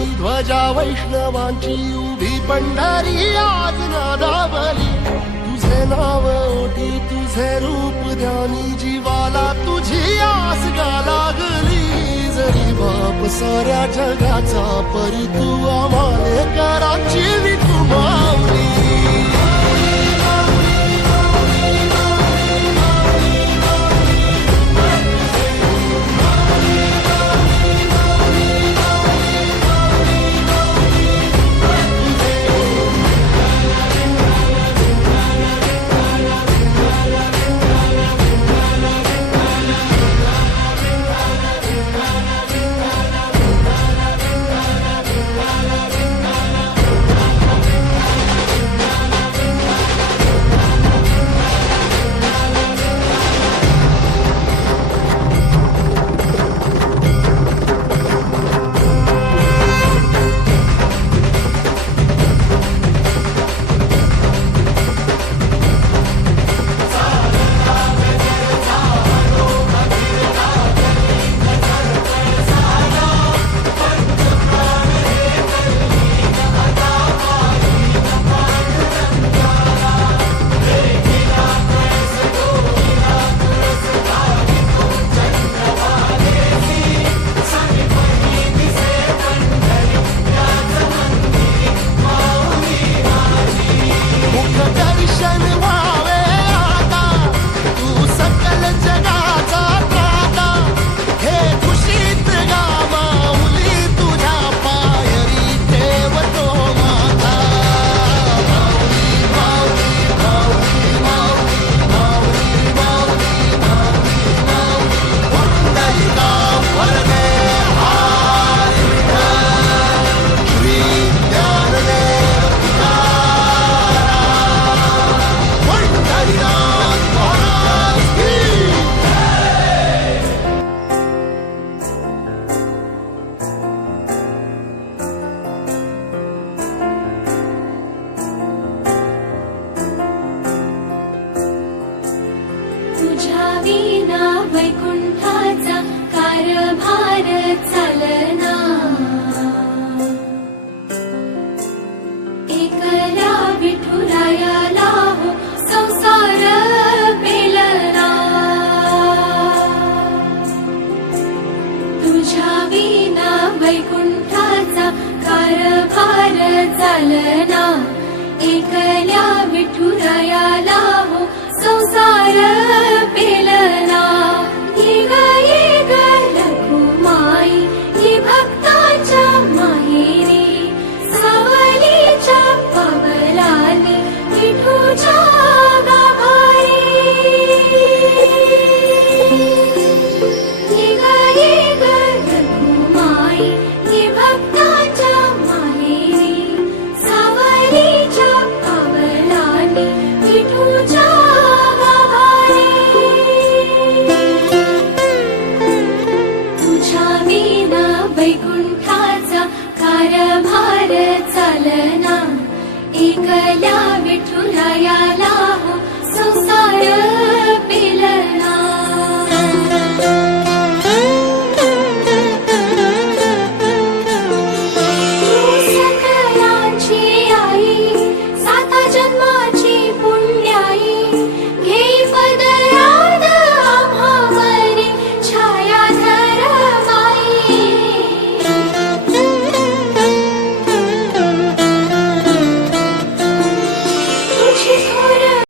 पाणी ध्वजा वैष्णवांची उभी पंढरी आज नादावली तुझे नाव ओटी तुझे रूप ध्यानी जीवाला तुझी आस गा लागली जरी बाप साऱ्या जगाचा परी तू आम्हाले कराची विठू माऊली विना वैकुंठाचा कारभार चालना एकल्या विठुरायाला हो संसार पेलना तुझ्या विना वैकुंठाचा कारभार चालना एकल्या विठुरायाला हो संसार पेलना ये ग रघुमाई ये भक्ताच्या माहेरी सावलीच्या पावलांनी विठूच्या गाभारी ये ग रघुमाई ये भक्ताच्या माहेरी सावलीच्या पावलांनी विठूच्या वैकुंठाचा कारभार चालना एकल्या विठुरायाला हो संसार पेलना